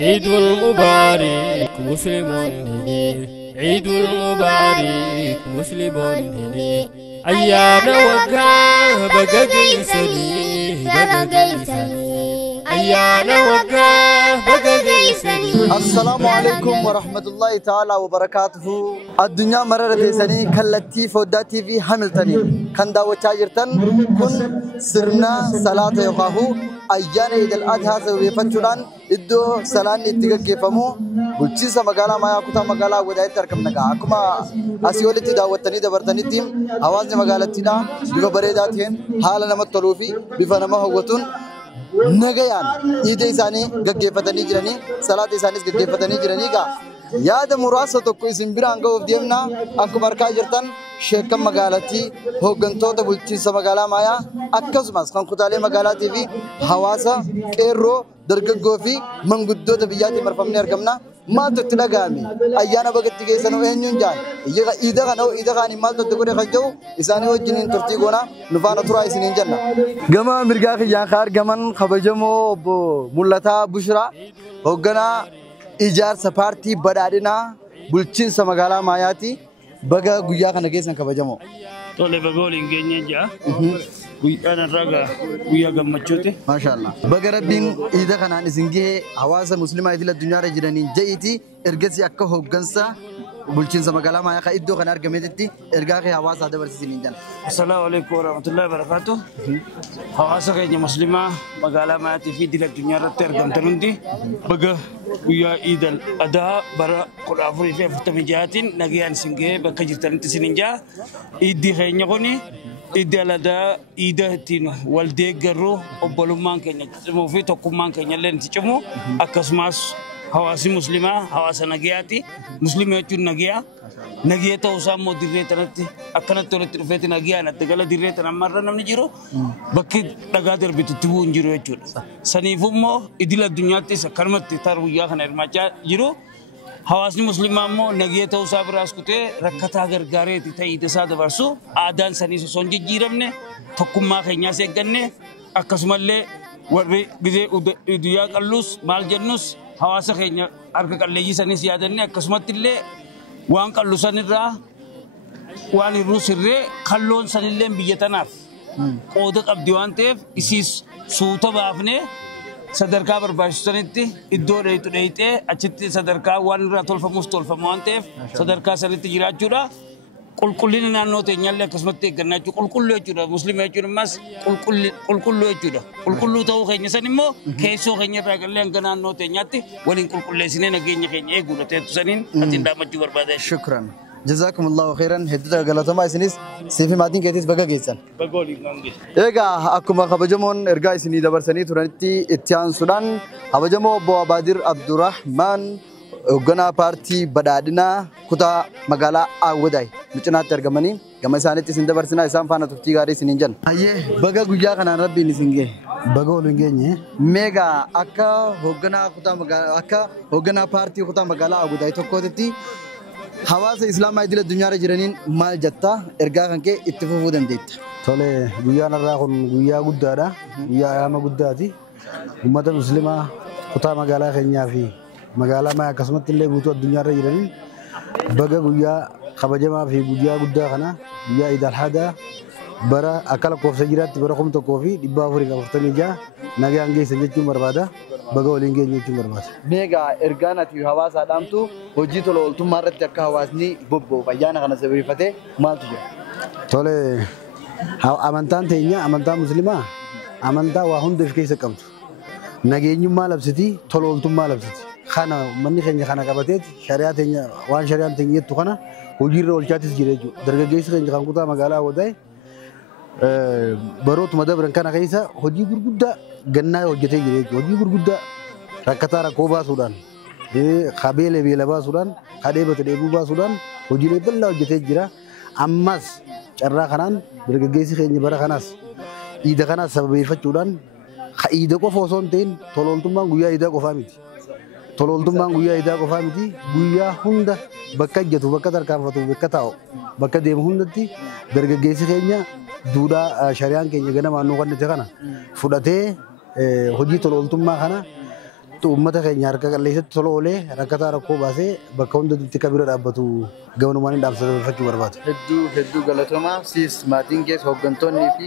عيد المبارك مسلمون عيد المبارك مسلمون أيام وقاه بقى قيسني أيام وقاه بقى قيسني. السلام عليكم ورحمة الله تعالى وبركاته. الدنيا مرة سني كلتي فودا تي في هاملتوني كان داو تاجرتن كن سرنا صلاة يقاهو أيان عيد الأضحى سوي فتشلان إدو سلان نتيجة كيفمو بلشيسا مقالة ما يكوتا مقالة ودايت تركم نجا أكما أسيولي تداوتني دبرتني تيم أواز مقالة تنا بيفا بريداتين حالا نمت طلوفي بيفا نما هوتون نجيان إيدي ساني جعفتني جراني صلاة ساني جعفتني جراني كا ياد مراسة تكوي سنبيرانغو وديمنا أكو بركة جرتن شيكم مقالتي هو جنتو تبلتي سمقالة مايا أكسماس خان كتالي مقالاتي في حواسا كيرو درجة في من قدو تبياتي مرفمني أركمنا ما تتلاقامي أيانا بقتي كيسانو إنيون جان يجا إيدا كانوا إيدا كاني مال تدقوني خجو إساني وجنين ترتيقونا نفانا تراي سنين جنة جما مرجع يا خار جمان خبجمو بملتا بشرا هوجنا إيجار سفارتي بدارنا بلشين سمقالا ماياتي بقى غويا كان كيسان خبجمو تولي بقول إنجيني جا أنا راجع غويا جمّتشوتي ما شاء الله بقى ربين إذا كان نسنجه حواس مسلمة إذا الدنيا رجلانين جيتي إرجسي أكو هوجنسا بلشين سمقالا مايا خيدو كان أرجمتي إرجاكي حواس هذا برسينين جان. السلام عليكم ورحمة الله وبركاته. حواسك يا مسلمة مقالة ما في دل الدنيا رترجم ترندي بقى ويا عيد الأضحى برا كل أفريقيا في فتمجاتين نجيان سنجه بقى جرتان تسنينجا عيد خيرنا كوني عيد الأضحى عيد هتينو والدي جرو أبلومان كنيا مفيد تكومان كنيا لين تجمو أكسماس حواسي مسلمة حواس نجياتي مسلمة يجون نجيا نجيا توسام مو ديرة تنتي أكنت تولت رفيت نجيا نتقال ديرة تنمر نم نجيرو بكيد تقادر بتتبو نجيرو يجون سنيفو مو إديل الدنيا تيس كرمت تثار ويا خنا رماجا جيرو حواسي مسلمة مو نجيا توسام براس كته ركتا أجر غاري تيتا يدسا دبرسو آدان سنيسو سونجي جيرمنه تكوما خينيا سيجنه أكسمالله ورّي بيجي إديا كلوس مال جنوس حواسا خينيا أركا كالليجي سني سيادني أكسمت اللي وان كاللوسان الرا وان الروس الرا كاللون سنيلين بيجتناف قودك أبديوان تيف إسيس سوتا بافنه صدركا برباشتنيتي الدور ريتو أشتى صدركا وان راتول فموان تيف صدركا سنيتي جرات جورا كل نانو تينيال كسمت تيجنا كل يجورا مسلم يجورا ماس كل يجورا كل تاو خيني سنيمو كيسو خيني راجلين كنانو تينياتي ولين كل سنين نجيني خيني يقولوا تيتوسنين أتين دامت جوار بعد. شكرا جزاكم الله خيرا هددا غلطة ما سنيس سيفي مادين كيتيس بقى جيسان بقولي نعمل إيجا أكما خبجمون إرجع سني دبر سني ترانتي إتيان سودان خبجمو بو بادر عبد الرحمن وغنا بارتي بدادنا كتا مقالا أوداي نجنا ترجماني كما سانة تسند برسنا إسام فانا تفتي غاري سنينجان أيه بقى غويا كنا ربي نسنجه بقول إنجيني ميجا أكا وغنا كتا مقالا أكا وغنا بارتي كتا مقالا أوداي تكوتتي حواس إسلام ما يدل الدنيا رجلين مال جتا إرجع كنك اتفقوا دنديت تولي غويا نراكم غويا قدادا غويا أما قدادي أمة مسلمة كتا مقالا خنيا في مقالا ما كسمت اللي بوتو الدنيا رجلين بقى غويا خبجما في غويا قدا خنا غويا إذا الحدا برا أكل كوف سجيرات برا خم تكوفي دبا فريق أفتني جا نجى أنجي سنجتو مربادا بقى ولينجي نجتو مربادا ميجا إرجعنا في حواس آدمتو وجيتو لول توم مرة تك حواسني بوبو بيانا خنا سبب فتى مال تجا تولي أمانتان تينيا أمانتان مسلمة أمانتا واحد دف كيس كمتو نجى نيوم مال بستي تولول توم مال بستي خنا مني خني خنا كبتة شريعة تينيا وان شريعة تينيا تخنا وجير رول جاتس جيرجو درجة جيس خني خان كوتا مقالا وداي baroot madabran kana keessa hojii gurguddaa gannaa hojjetee jira jechuudha. Hojii gurguddaa rakkataa rakkoo baasuudhaan, qabeelee beela baasuudhaan, kadheebate dheebuu baasuudhaan hojiilee bal'aa hojjetee jira. Ammas carraa kanaan dargaggeessi keenya bara kanaas iida kanaas sababeeffachuudhaan iida qofa osoo hin ta'in tolooltummaan guyyaa iidaa qofaa miti. Tolooltummaan guyyaa iidaa qofaa miti. Guyyaa hunda bakka hojjetu, bakka tarkaanfatu, bakka taa'u, bakka deemu hundatti dargaggeessi keenya duudhaa shari'aan keenya ganama annoo kan nuti kana fudhatee hojii tolooltummaa kana uummata keenya harka qalleessatti tola oolee rakkataa rakkoo baasee bakka hundatti kabira dhaabbatu gabanumaan dhaabsifachuu barbaadu. Hedduu galatoomaa siis maatiin keessa hooggantoonnii fi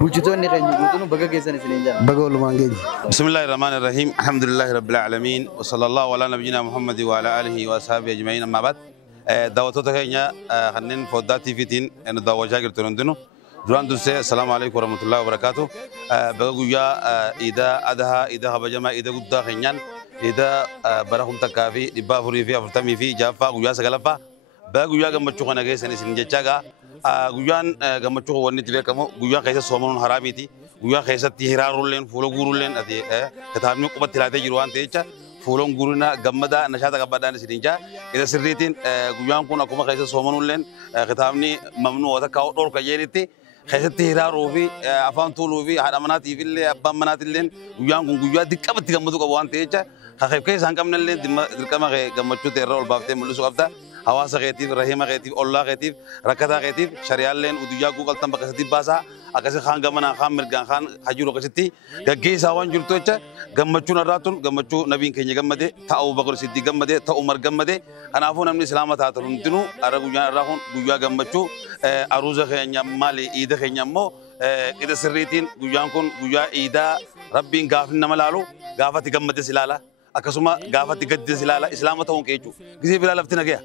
bulchitoonni keenya guutuun baga keessan isiniin jira. Baga walumaan geenya. Bismillahirrahmanirrahim. Alhamdulillahi rabbil alamin. Wa sallallahu ala nabiyyina Muhammad wa ala alihi wa ashabihi ajma'in amma ba'd. Daawwattoota keenya kanneen foddaa TVtiin nu daawwachaa jirtan hundinuu duraan dursee assalamu alaykum wa rahmatullahi wa barakatuh. Baga guyyaa Iida Adhaa, Iida kabajamaa, Iida guddaa keenyaan, Iida bara 1440 fi jaaffaa guyyaa 9ffaa. Baga guyyaa gammachuu kana geessan isin jechaa gaa. Guyyaan gammachuu wanni itti beekamu guyyaa keessa soomanuun haraamiiti. Guyyaa keessatti hiraaruulleen fuula guuruulleen kitaabni qubatti laatee jiru waan ta'echa fuuloon guurina gammadaa nashaata qabadhaan isin jaa. Ida sirriitiin guyyaan kun akkuma keessa soomanuulleen kitaabni mamnu'oota kaa'u dhorka jedhetti keessatti hiraaruu fi afaan tuuluu fi haadha manaatiif illee abbaan manaatillee guyyaan kun guyyaa diqqamatti gammadu qabu waan ta'echa kakheef isaan qabnallee dirqama gammachuu ta'e irra ol baaftee mul'isu qabda. Hawaasa keetiif, rahima keetiif, ollaa keetiif, rakkataa keetiif shariyaalleen uduyyaa guuqaltan bakka satti baasaa akkasii kaan gamanaan kaan mirgaan kaan hajiru akkasitti gaggeessaa waan jirtu jecha gammachuun irraatun gammachuu nabiin keenya gammade ta'uu Bakr Siddiq gammade ta'uu Umar gammade kanaafuu namni islaama taatan hundinuu arra guyyaan irraa kun guyyaa gammachuu aruuza keenya maali iida keenya immoo ida sirriitiin guyyaan kun guyyaa iidaa rabbiin gaafni nama laalu gaafatti gammade silaala akkasuma gaafatti gadde silaala islaama ta'uun keechuu gisee biraa lafti nagaya.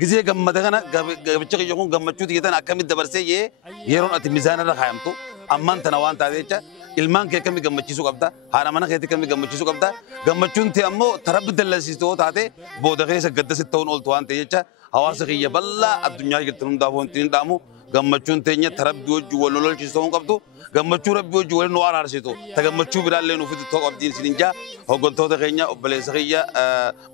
Gizee gammada kana gabicha kiyya kun gammachuu tiyyatan akkamitti dabarsee yeroon ati mizaana irra kaayamtu ammaan tana waan taate jecha ilmaan kee akkamii gammachiisuu qabda haadha mana keetti akkamii gammachiisuu qabda gammachuun ta'e ammoo tarabbi dallasiistoo taate booda keessa gaddasitti ta'uun ooltu waan ta'e jecha hawaasa kiyya bal'aa addunyaa jirtan hundaaf wanti hin dhaamu gammachuun teenya tarabbi wajji wal lolchiisu ta'uu qabdu gammachuu rabbi wajji wal nu araarsitu ta gammachuu biraallee nuuf itti ta'u qabdiin isin jaa hooggantoota keenya obboleessa kiyya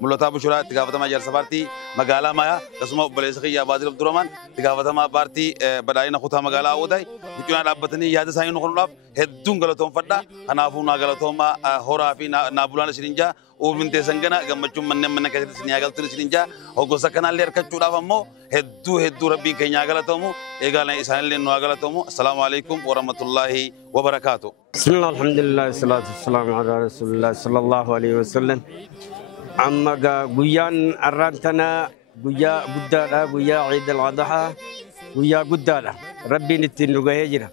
mul'ataa Bushuraa itti gaafatamaa ijaarsa paartii magaalaa Mayaa akkasuma obboleessa kiyya Baazil Abdurrahmaan itti gaafatamaa paartii badhaadhina kutaa magaalaa Awwadaay biqilaa dhaabbatanii yaada isaanii nu kennuudhaaf hedduun galatoomfadha kanaafuu naa galatooma horaa fi naa bulaan isin jaa uumin teessan gana gammachuun manneen mana keessatti isin yaagaltuun isin jaa hoggosa kanaallee harkachuudhaaf ammoo hedduu rabbiin keenya galatoomu eegalan isaanillee nu galatoomu assalaamu alaykum wa rahmatullahi wa barakatuh. Bismillah alhamdulillah salatu wassalamu ala rasulillah sallallahu alaihi wasallam. Amma guyyaan arrantana guyyaa guddaadha guyyaa Eid al-Adha guyyaa guddaadha rabbiin ittiin nu gahee jira.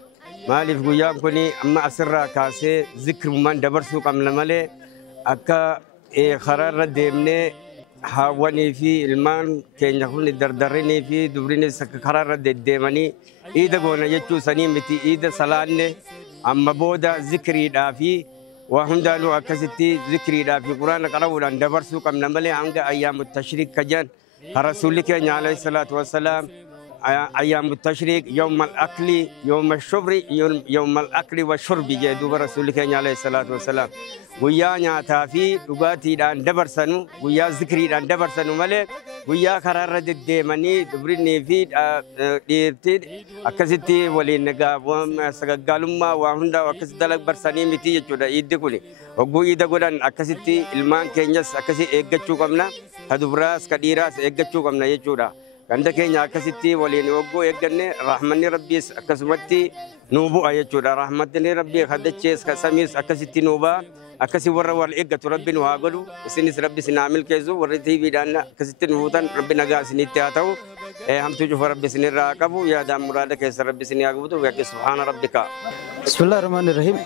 Maaliif guyyaan kuni amma asirraa kaasee zikrumaan dabarsuu qabna malee akka karaarra deemnee haawwanii fi ilmaan keenya kun dardarrinii fi dubriinis akka karaarra deddeemanii iida goona jechuu sanii miti iida salaanne amma booda zikriidhaa fi waa hundaanuu akkasitti zikriidhaa fi quraana qara'uudhaan dabarsuu qabna malee hanga ayyaamu tashriik kajan rasuulli keenya alayhi salaatu wassalaam أيام التشريق يوم الأكل يوم الشرب يوم الأكل والشرب جدوب رسول الله عليه الصلاة والسلام ويا نعتا في لغاتي دان دبر سنو ويا ذكري دان دبر سنو ملك ويا قرار الدمني دبرني في ديرتي أكسيتي ولي نجا وام سجالوما وهندا وكسدلك برساني متي يجودا يدكولي وقو يدكودان أكسيتي المان كينيس أكسي إيجتشو كمنا هدبراس كديراس إيجتشو كمنا يجودا عند كينيا أكسيتي ولين وقو يجنة رحمني ربي أكسمتي نوبو أيجودا رحمتني ربي خدتشيس كسميس أكسيتي نوبا أكسي ورا والإيجا ربي نهاجلو سنيس ربي سنعمل كيزو ورثي بيدانا أكسيتي نهوتان ربي نجا سنيتي أتاو هم تجوا ربي سنير راكبو يا دام مرادك يا ربي سنياجبو ويا سبحان ربك. بسم الله الرحمن الرحيم.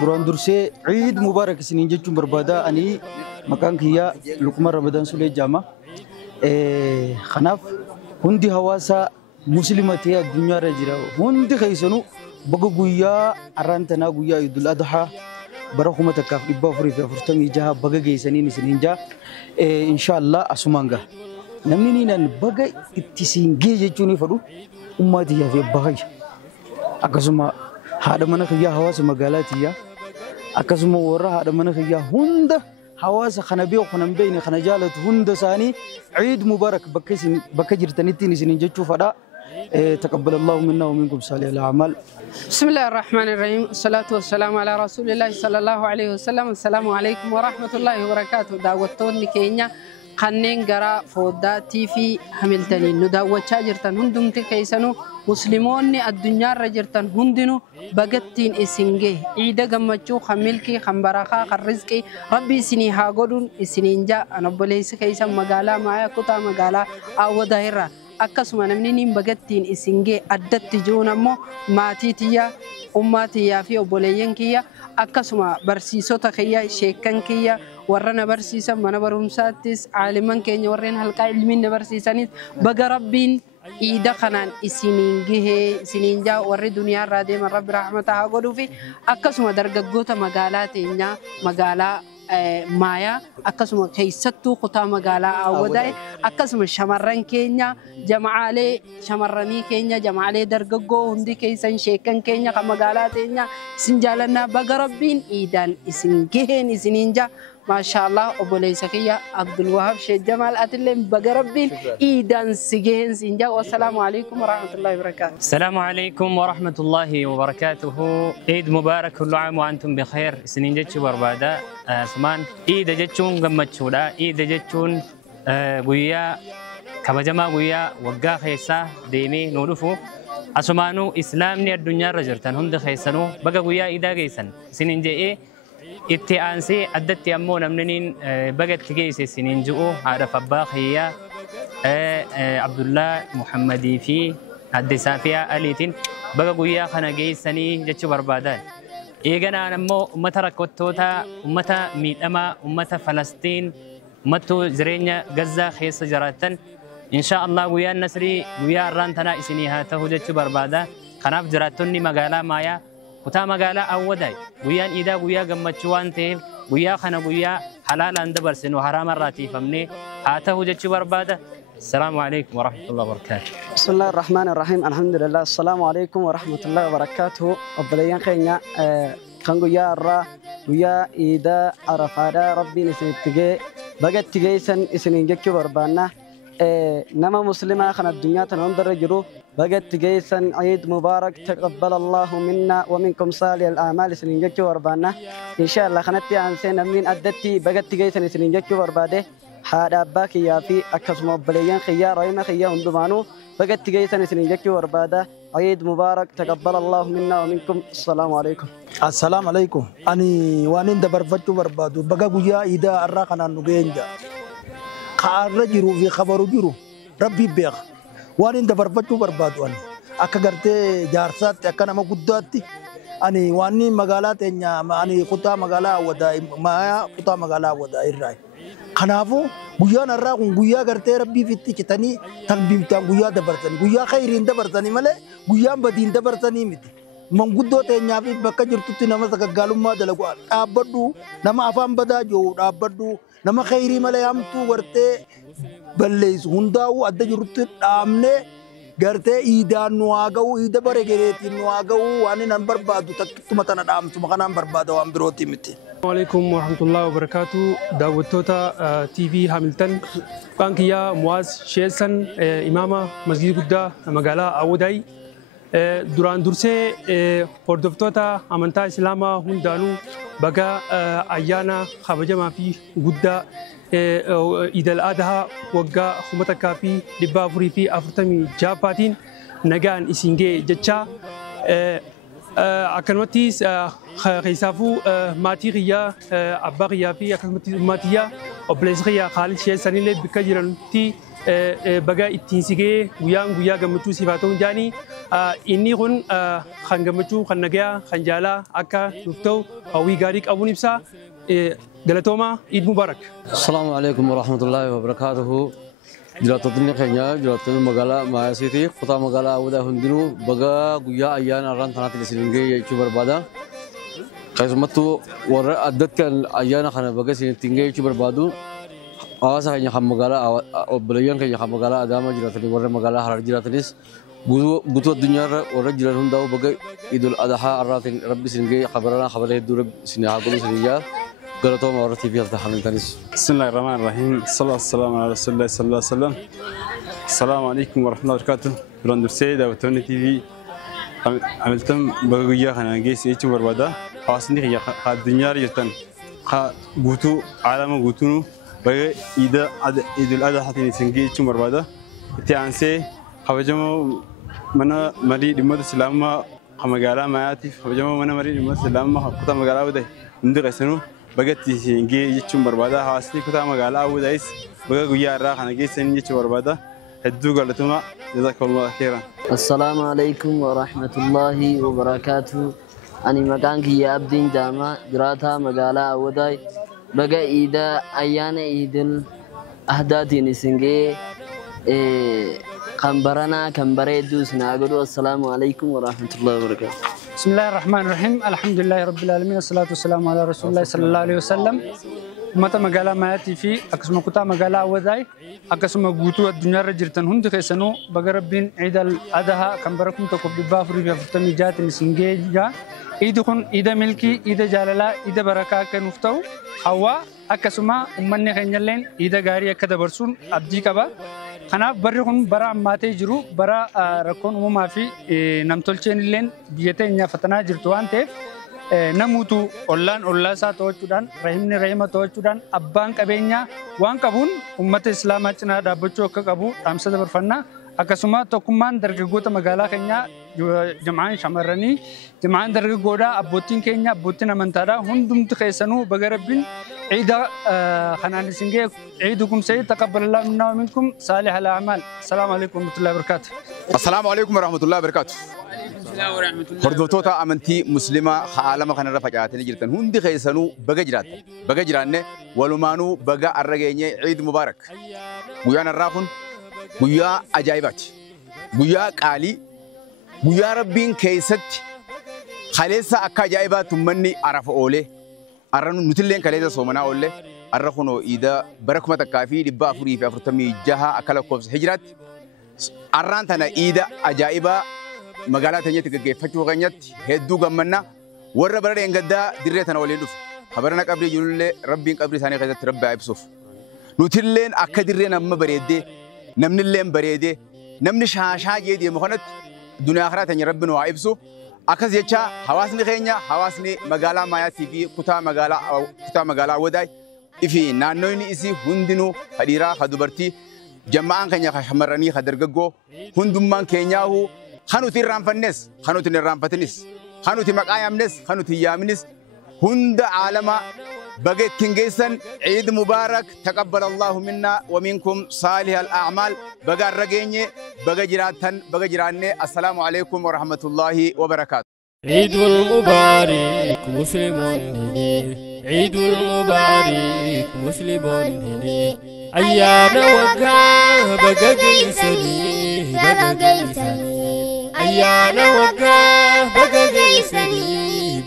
دران درسي عيد مبارك سنين جتشو بربادا أني مكان كيا لقمة رمضان سولي جامع. خناف هندي هواسا مسلمة هي الدنيا رجلا هندي خيسنو بقويا أرانتنا قويا عيد الأضحى بركم تكاف إبافري في فرتمي جها بقى سنين سنين جا إن شاء الله أسمانجا نمني نن بقى التسين جيجوني فرو أمتي في بقى أكسما هذا من خيا هواس مقالاتيا أكسما ورا هذا من خيا هندا هواس خنبي وخنبين خنجالة هندا ثاني عيد مبارك بكجر تنتين سنين جتشو فدا تقبل الله منا ومنكم صالح الأعمال. بسم الله الرحمن الرحيم الصلاة والسلام على رسول الله صلى الله عليه وسلم. السلام عليكم ورحمة الله وبركاته. دعوتوني كينيا kanneen gara foddaa TV Hamiltanii nu daawwachaa jirtan hundumti keessanuu musliimoonni addunyaarra jirtan hundinuu bagattiin isin gahe ciida gammachuu kan milkii kan barakaa kan rizqii rabbi isinii haa godhuun isiniin jaa obboleessi keessan magaalaa Maayaa kutaa magaalaa Awwadaa irraa akkasuma namni niin bagattiin isin gahe addatti jiruun ammoo maatii tiyyaa ummaa tiyyaa fi obboleeyyan kiyya akkasuma barsiisota kiyya sheekan kiyya warra na barsiisan mana barumsaattis aaliman keenya warreen halqaa ilmiin na barsiisanis baga rabbiin ciida kanaan isiniin gahee isiniin jaa warri duniyaa irraa deeman rabbi rahmata haa godhuu fi akkasuma dargaggoota magaalaa teenyaa magaalaa Maayaa akkasuma keessattuu kutaa magaalaa Awwadaa akkasuma shamarran keenya jama'aalee shamarranii keenya jama'aalee dargaggoo hundi keessan sheekan keenya kan magaalaa teenyaa isin jaalannaa baga rabbiin ciidaan isin gaheen isiniin jaa maashaallah obboleessa kiyya Abdul Wahab Sheikh Jamal atillee baga rabbiin ciidaan si gaheen siin jaa wassalaamu alaikum warahmatullahi wabarakatuh. السلام عليكم ورحمة الله وبركاته. عيد مبارك كل عام وأنتم بخير. سنين جتشو بربادا سمان عيد جتشون قمتشودا عيد جتشون قويا كبجما قويا وقا خيسا ديمي نورفو أسمانو إسلامني الدنيا رجرتن هم دخيسنو بقى قويا إيدا قيسن سنين جئي اتئانسي أدت أمو نمنين بقى تقيسي سنين جؤو عارف أباخيا عبد الله محمدي في هدي سافيا أليتين بقى قويا خنا قيسني جتشو بربادان إيجانا نمو أمتا ركوتوتا أمتا ميتأما أمتا فلسطين أمتو زرينيا غزة خيس جراتن إن شاء الله قويا النسري قويا الرانتنا إسنيها تهجتشو بربادا خناف جراتوني مقالا مايا وتا مقالا أوداي قويا إيدا قويا قمتشوان تيف قويا خنا قويا حلال عند برسن وحرام الراتي فمني هاتهجتشو بربادا. السلام عليكم ورحمة الله وبركاته. بسم الله الرحمن الرحيم الحمد لله السلام عليكم ورحمة الله وبركاته. أبليان خينيا كانوا يا را ويا إيدا عرفادا ربي نسيتجي بقت تجي سن إسنينجك بربانا نما مسلمة خنا الدنيا تنظر جرو بقت تجي سن عيد مبارك تقبل الله منا ومنكم صالح الأعمال إسنينجك بربانا إن شاء الله خنتي عن سن من أدتي بقت تجي سن إسنينجك برباده هذا أباك يا في أكسم بليان خيار ريما خيار هندمانو بقت تجي سنة سنجك وربادة عيد مبارك تقبل الله منا ومنكم السلام عليكم. السلام عليكم. أني وانين دبرفتو بربادو بقى جويا إذا أراقنا نجينجا خارج جرو في خبر جرو ربي بيخ وانين دبرفتو بربادو أني أكغرت جارسات أكنا ما قدرتي أني واني مقالات إنيا أني قطع مقالة ودا ما قطع مقالة ودا إيراي خنافو guyyaa narraa kun guyyaa gartee rabbii fitti kitanii talbimtaan guyyaa dabarsanii guyyaa khayriin dabarsanii malee guyyaan badiin dabarsanii miti manguddoo teenyaaf bakka jirtutti nama sagaggaalummaa dalagu dhaabbadhu nama afaan badaa jiru dhaabbadhu nama khayrii malee hamtuu gartee balleessu hundaa'u adda jirutti dhaamnee gartee iidaan nu haa ga'u iida bare gereetiin nu haa ga'u waan nan barbaadu takkituma tana dhaamsuma kanaan barbaada waan birootii miti. السلام عليكم ورحمة الله وبركاته. دعوتوتا تي في هاملتون بانكيا مواز شيلسن إمامة مسجد قدة مقالة أوداي دوران درسي هردفتوتا أمانتا إسلاما هندانو بقى أيانا خبجة ما في قدة إذا الأدها وقا خمتك في لبافوري في أفرتمي جاباتين نجان إسينجي جتشا أكلمتيس خيسافو ماتيريا أباريا في أكلمتيس ماتيا أبليسريا خالد شيء سنيلة بكجران تي بقى إتنسيجي ويا جمتو سيفاتون جاني إني هون خنجمتو خنجيا خنجالا أكا نفتو أو يجاريك أبو نفسا جلتوما عيد مبارك. السلام عليكم ورحمة الله وبركاته. جلاتوني خينيا جلاتوني مقالة مايا سيتي خطا مقالة أودا هندينو بقى قويا أيان أران ثانات لسلينجي يشوف بربادا كيسمتو ورا أدت أيان خنا بقى سلينجي يشوف بربادو أواسا خينيا خم مقالة أو بليان خينيا خم مقالة أداما جلاتوني ورا مقالة هرار جلاتونيس بوتو الدنيا ورا جلاتون داو بقى عيد الأضحى أران ربي سلينجي خبرنا خبره دور سنها قولوا سلينجا قالتهم ورتي في التحام التنس. بسم الله الرحمن الرحيم. الصلاة والسلام على رسول الله صلى الله عليه وسلم. السلام عليكم ورحمة الله وبركاته. براندر سيد أو توني تي في عملتم بقية خنا جيس إيش بربادا. أصلي هي الدنيا ريتن. خا قوتو عالم قوتونو بقى إذا عيد الأضحى تاني سنجي شو مربادا تيانسي خبجمو منا مري دمود السلام خمجالا ما ياتي خبجمو منا مري دمود السلام كتا مجالا وده ندير اسنو بقى تيجي شو مربادا حاسني كتا مجالا ودايس بقى قويا راح أنا جي سنجي شو مربادا هدو قالتنا جزاك الله خيرا. السلام عليكم ورحمة الله وبركاته. أنا مكانك يا أبدين جامع جراتا مجالا وداي بقى إذا أيان عيد الأحداثي نسنجي كمبرنا كمبريدوس نعقدو. السلام عليكم ورحمة الله وبركاته. بسم الله الرحمن الرحيم. الحمد لله رب العالمين والصلاة والسلام على رسول الله صلى الله عليه وسلم. متى مقالة ما يأتي في أقسم كتا مقالة وداي أقسم قوتو الدنيا رجرتن هند خيسنو بقربين عيد الأضحى كمبركم تقبل بافري بفتمي جات نسنجي جا عيدكم عيد ملكي عيد جاللا عيد بركة كنفتو حوا أقسم أمني خنجلين عيد غاري كذا برسون أبدي كبا خناف بريكم برا ماتي جرو برا ركون وما في نمتلشين لين بيته إنها فتنا جرتوان تف namutu ollaan ollaasaa to'achuudhaan rahimni rahima to'achuudhaan abbaan qabeenyaa waan qabuun uummata islaamaa cinaa dhaabbachuu akka qabu dhaamsa dabarfannaa akkasuma tokkummaan dargaggoota magaalaa keenyaa jam'aan shamarranii jam'aan dargaggoodhaa abbootiin keenya abbootiin amantaadhaa hundumti keessanuu baga rabbiin ciida kanaan isin ga'e ciidukum sayyid taqabbalallahu minna wa minkum saalih al-a'maal. Assalaamu alaykum wa rahmatullahi wa barakaatuh. Assalaamu alaykum wa rahmatullahi wa barakaatuh. Hordoftoota amantii musliimaa haalama kanarra facaatanii jirtan hundi keessanuu baga jiraatan baga jiraanne walumaanuu baga arra geenye ciid mubaarak. Guyyaan har'aa kun guyyaa ajaa'ibaati, guyyaa qaalii, guyyaa rabbiin keessatti kaleessa akka ajaa'ibaatti ummanni arafa oolee arra nutilleen kaleessa soomanaa oolle arra kunoo iida bara 1446 akka lakkoofsa hijiraatti arraan tana iida ajaa'ibaa magaalaa teenyatti gaggeeffachuu keenyatti hedduu gammanna warra bara dheengaddaa dirree tana waliin dhufu habarana qabrii jirullee rabbiin qabrii isaanii keessatti rabbi haa ibsuuf nutilleen akka dirreen amma bareeddee namnilleen bareedee namni shaashaa jee deemu kanatti duniyaa karaa teenya rabbi nu haa ibsu akkas jecha hawaasni keenya hawaasni magaalaa Maayaatii fi kutaa magaalaa Awwadaay ifi naannoonni isii hundinuu dhiiraa ha dubartii jama'aan keenya shamarranii ha dargaggoo hundummaan keenyaahu خانوتي الرانفنس خانوتي الرانفتنس خانوتي مقايمنس خانوتي يامنس هند عالما بقيت كنجيسن عيد مبارك تقبل الله منا ومنكم صالح الأعمال بقى الرجيني بقى جراتن بقى جراني. السلام عليكم ورحمة الله وبركاته. عيد المبارك مسلمون عيد المبارك مسلمون أيام وقاه بقى جيسني بقى جيسني أيانا وقاه بقى جيسني